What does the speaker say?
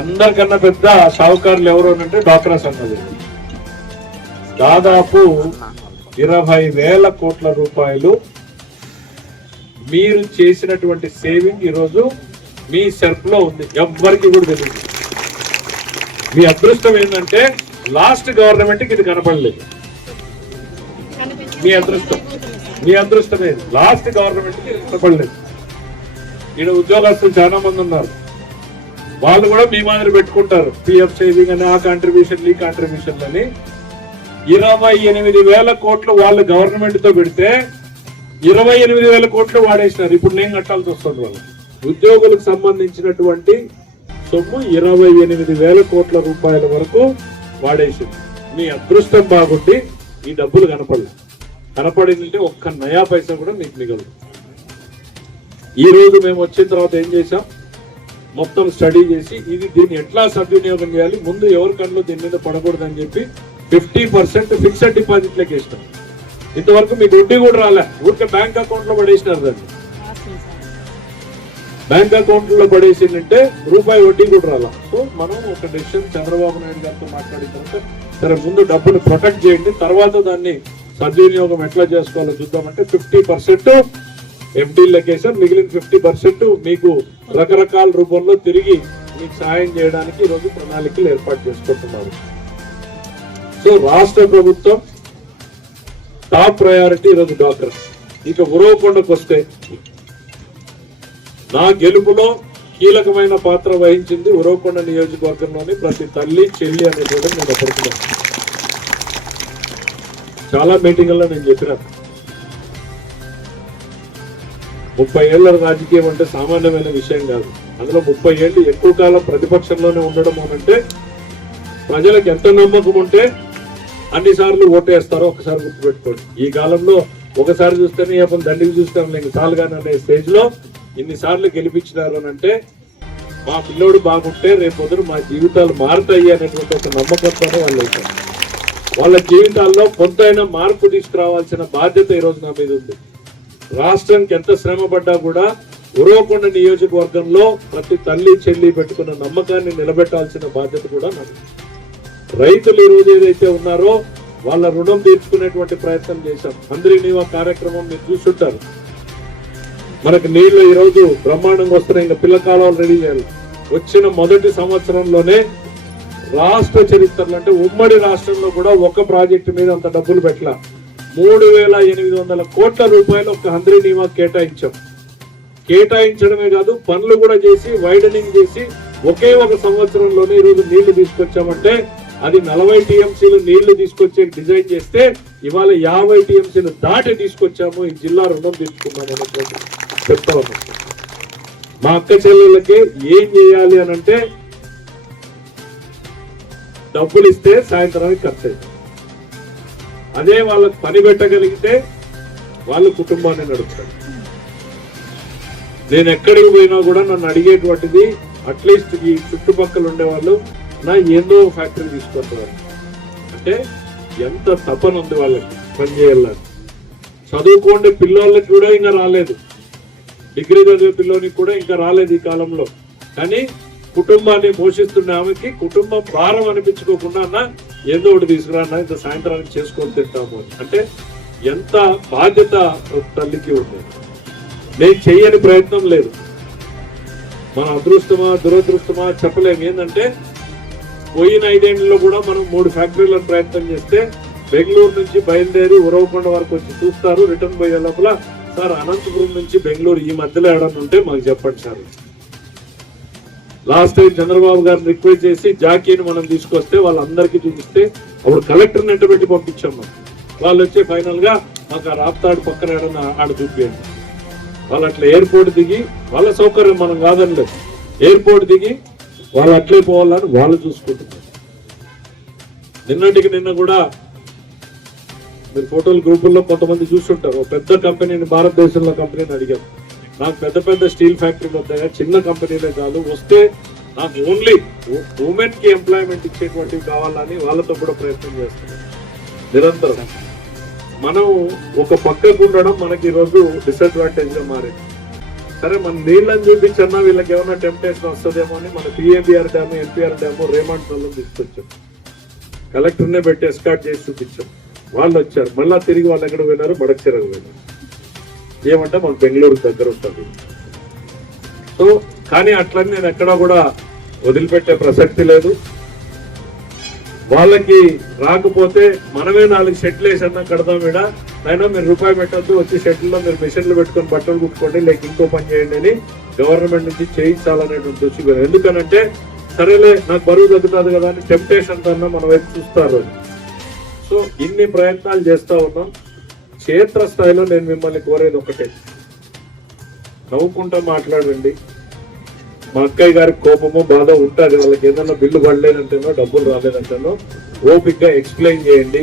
అందరికన్నా పెద్ద షావుకారులు ఎవరు అంటే డ్వాక్రా సంఘాలు. దాదాపు 20,000 కోట్ల రూపాయలు మీరు చేసినటువంటి సేవింగ్ ఈరోజు మీ సెర్ఫ్ లో ఉంది, ఎవ్వరికి కూడా తెలియదు. మీ అదృష్టం ఏంటంటే లాస్ట్ గవర్నమెంట్ కి ఇది కనపడలేదు. మీ అదృష్టమే లాస్ట్ గవర్నమెంట్ కి ఇది కనపడలేదు. ఈడ ఉద్యోగస్తులు చాలా మంది ఉన్నారు, వాళ్ళు కూడా మీ మాదిరి పెట్టుకుంటారు పిఎఫ్ సేవింగ్ అని, ఆ కాంట్రిబ్యూషన్ ఈ కాంట్రిబ్యూషన్ అని. 28,000 కోట్లు వాళ్ళు గవర్నమెంట్ తో పెడితే 28,000 కోట్లు వాడేసినారు. ఇప్పుడు నేను కట్టాల్సి వస్తుంది. వాళ్ళు ఉద్యోగులకు సంబంధించినటువంటి సొమ్ము 28,000 కోట్ల రూపాయల వరకు వాడేసింది. మీ అదృష్టం బాగుండి ఈ డబ్బులు కనపడిందంటే ఒక్క నయా పైసా కూడా మీకు మిగలదు. ఈ రోజు మేము వచ్చిన తర్వాత ఏం చేసాం, మొత్తం స్టడీ చేసి దీన్ని ఎట్లా సద్వినియోగం చేయాలి, ముందు ఎవరి కళ్ళు దీని మీద పడకూడదని చెప్పి 50% ఫిక్స్డ్ డిపాజిట్లకి వేసినాం. ఇంతవరకు మీకు వడ్డీ కూడా రాలే, ఊరికే బ్యాంక్ అకౌంట్ లో పడేసినారు. దాన్ని బ్యాంక్ అకౌంట్ లో పడేసిందంటే రూపాయి వడ్డీ కూడా రాలా. సో మనం ఒక డెసిషన్ చంద్రబాబు నాయుడు గారితో మాట్లాడిన తర్వాత, సరే ముందు డబ్బును ప్రొటెక్ట్ చేయండి, తర్వాత దాన్ని సద్వినియోగం ఎట్లా చేసుకోవాలో చూద్దామంటే 50% ఎఫ్డీలకు వేసాం. మిగిలిన 50% మీకు రకరకాల రూపంలో తిరిగి మీకు సహాయం చేయడానికి ఈరోజు ప్రణాళికలు ఏర్పాటు చేసుకుంటున్నారు. సో రాష్ట్ర ప్రభుత్వం టాప్ ప్రయారిటీ ఈరోజు డ్వాక్రా. ఇక ఉరవకొండకు వస్తే, నా గెలుపులో కీలకమైన పాత్ర వహించింది ఉరవకొండ నియోజకవర్గంలోని ప్రతి తల్లి చెల్లి అనే కూడా నేను పడుతున్నాను. చాలా మీటింగుల్లో నేను చెప్పినాను, 30 ఏళ్ల రాజకీయం అంటే సామాన్యమైన విషయం కాదు. అందులో 30 ఏళ్ళు ఎక్కువ కాలం ప్రతిపక్షంలోనే ఉండడం అంటే ప్రజలకు ఎంత నమ్మకం ఉంటే అన్నిసార్లు ఓటేస్తారో ఒకసారి గుర్తుపెట్టుకోండి. ఈ కాలంలో ఒకసారి చూస్తేనే అప్పుడు దండికి చూస్తాం నేను సార్లుగానే అనే స్టేజ్ లో ఇన్నిసార్లు గెలిపించినారు అని అంటే మా పిల్లోడు బాగుంటే రేపు పొద్దున మా జీవితాలు మారుతాయి అనేటువంటి ఒక నమ్మకంతోనే వాళ్ళు అవుతారు. వాళ్ళ జీవితాల్లో కొంతైనా మార్పు తీసుకురావాల్సిన బాధ్యత ఈరోజు నా మీద ఉంది. రాష్ట్రానికి ఎంత శ్రమ పడ్డా కూడా ఉరవకొండ నియోజకవర్గంలో ప్రతి తల్లి చెల్లి పెట్టుకున్న నమ్మకాన్ని నిలబెట్టాల్సిన బాధ్యత కూడా నాకు. రైతులు ఈ రోజు ఏదైతే ఉన్నారో వాళ్ళ రుణం తీర్చుకునేటువంటి ప్రయత్నం చేశాం. అందరి నీవా కార్యక్రమం మీరు చూస్తుంటారు. మనకు నీళ్లు ఈ రోజు బ్రహ్మాండంగా వస్తున్నాయి, ఇంకా పిల్ల కాలువలు రెడీ చేయాలి. వచ్చిన మొదటి సంవత్సరంలోనే రాష్ట్ర చరిత్రలో అంటే ఉమ్మడి రాష్ట్రంలో కూడా ఒక ప్రాజెక్టు మీద అంత డబ్బులు పెట్టలా. 3,800 కోట్ల రూపాయలు ఒక హంద్రీ నీవా కేటాయించాం. కేటాయించడమే కాదు, పనులు కూడా చేసి వైడనింగ్ చేసి ఒకే ఒక సంవత్సరంలోనే ఈరోజు నీళ్లు తీసుకొచ్చామంటే అది 40 టీఎంసీలు నీళ్లు తీసుకొచ్చే డిజైన్ చేస్తే ఇవాళ 50 టీఎంసీలు దాటి తీసుకొచ్చాము. ఈ జిల్లా రుణం తీసుకున్నాము అనేటువంటి చెప్తా ఉన్నాం. మా అక్క చెల్లెళ్ళకి ఏం చేయాలి అని అంటే డబ్బులు ఇస్తే సాయంత్రానికి ఖర్చు అవుతుంది. అదే వాళ్ళకి పని పెట్టగలిగితే వాళ్ళ కుటుంబాన్ని నడుపుతారు. నేను ఎక్కడికి పోయినా కూడా నన్ను అడిగేటువంటిది అట్లీస్ట్ ఈ చుట్టుపక్కల ఉండేవాళ్ళు నా ఏందో ఫ్యాక్టరీ తీసుకొస్తారు అంటే ఎంత తపన ఉంది వాళ్ళకి పని చేయాలని. చదువుకోండి పిల్లోళ్ళకి కూడా ఇంకా రాలేదు, డిగ్రీ చదివే పిల్లోనికి కూడా ఇంకా రాలేదు ఈ కాలంలో. కానీ కుటుంబాన్ని పోషిస్తున్న ఆమెకి కుటుంబం భారం అనిపించుకోకుండా అన్న ఏదో ఒకటి తీసుకురా అన్న ఇంత సాయంత్రానికి చేసుకొని తింటాము అంటే ఎంత బాధ్యత తల్లికి ఉంది. నేను చెయ్యని ప్రయత్నం లేదు. మన అదృష్టమా దురదృష్టమా చెప్పలేము. ఏంటంటే పోయిన 5 ఏళ్లలో కూడా మనం 3 ఫ్యాక్టరీలను ప్రయత్నం చేస్తే బెంగళూరు నుంచి బయలుదేరి ఉరవకొండ వరకు వచ్చి చూస్తారు. రిటర్న్ పోయే లోపల సార్ అనంతపురం నుంచి బెంగళూరు ఈ మధ్యలో ఏడన్నా ఉంటే మాకు చెప్పండి సార్. లాస్ట్ టైం చంద్రబాబు గారిని రిక్వెస్ట్ చేసి జాకీని మనం తీసుకొస్తే వాళ్ళందరికీ చూపిస్తే అప్పుడు కలెక్టర్ని ఎంట పెట్టి పంపించాం. వాళ్ళు వచ్చి ఫైనల్ గా మాకు ఆ రాప్తాడు పక్కన ఏడన్నా ఆడ చూపించండి. వాళ్ళు అట్లా ఎయిర్పోర్ట్ దిగి వాళ్ళ సౌకర్యం మనం కాదనలేదు, ఎయిర్పోర్ట్ దిగి వాళ్ళు అట్లే పోవాలని వాళ్ళు చూసుకుంటున్నారు. నిన్నటికి నిన్న కూడా మీరు ఫోటోల గ్రూపుల్లో కొంతమంది చూస్తుంటారు. పెద్ద కంపెనీని భారతదేశంలో కంపెనీని అడిగాం, నాకు పెద్ద పెద్ద స్టీల్ ఫ్యాక్టరీలు వస్తాయా, చిన్న కంపెనీలే చాలు, వస్తే నాకు ఓన్లీ ఉమెన్ కి ఎంప్లాయ్మెంట్ ఇచ్చేటువంటివి కావాలని వాళ్ళతో కూడా ప్రయత్నం చేస్తున్నాం నిరంతరం. మనం ఒక పక్కకు ఉండడం మనకి ఈరోజు డిసడ్వాంటేజ్ గా మారింది. సరే మన నీళ్ళని చూపించన్నా వీళ్ళకి ఏమైనా టెంప్టేషన్ వస్తుందేమో అని మన PABR dam, NPR dam, Raymond వాళ్ళని తీసుకొచ్చాం. కలెక్టర్నే పెట్టి ఎస్కార్ట్ చేసి చూపించాం. వాళ్ళు వచ్చారు, మళ్ళా తిరిగి వాళ్ళు ఎక్కడ పోయినారు, బడక్చెరకు పోయినారు. ఏమంటే మాకు బెంగళూరు దగ్గర ఉంటుంది. సో కానీ అట్లని నేను ఎక్కడా కూడా వదిలిపెట్టే ప్రసక్తి లేదు. వాళ్ళకి రాకపోతే మనమే 4 షెడ్లు వేసన్నా కడదాం. ఇక్కడ అయినా మీరు రూపాయి పెట్టద్దు, వచ్చి షెడ్లలో మీరు మిషన్లు పెట్టుకొని బట్టలు కుట్టుకోండి, లేక ఇంకో పని చేయండి అని గవర్నమెంట్ నుంచి చేయించాలనేటువంటి దృష్టి. ఎందుకనంటే సరేలే నాకు బరువు తగ్గుతుంది కదా అని టెంప్టేషన్ కన్నా మన వైపు చూస్తారు. సో ఇన్ని ప్రయత్నాలు చేస్తా ఉన్నాం. క్షేత్రస్థాయిలో నేను మిమ్మల్ని కోరేది ఒకటే, నవ్వుకుంటా మాట్లాడండి. మా అక్కయ్య గారికి కోపము బాధ ఉంటుంది, వాళ్ళకి ఏదన్నా బిల్లు పడలేదంటేనో డబ్బులు రాలేదంటేనో ఓపిక్గా ఎక్స్ప్లెయిన్ చేయండి.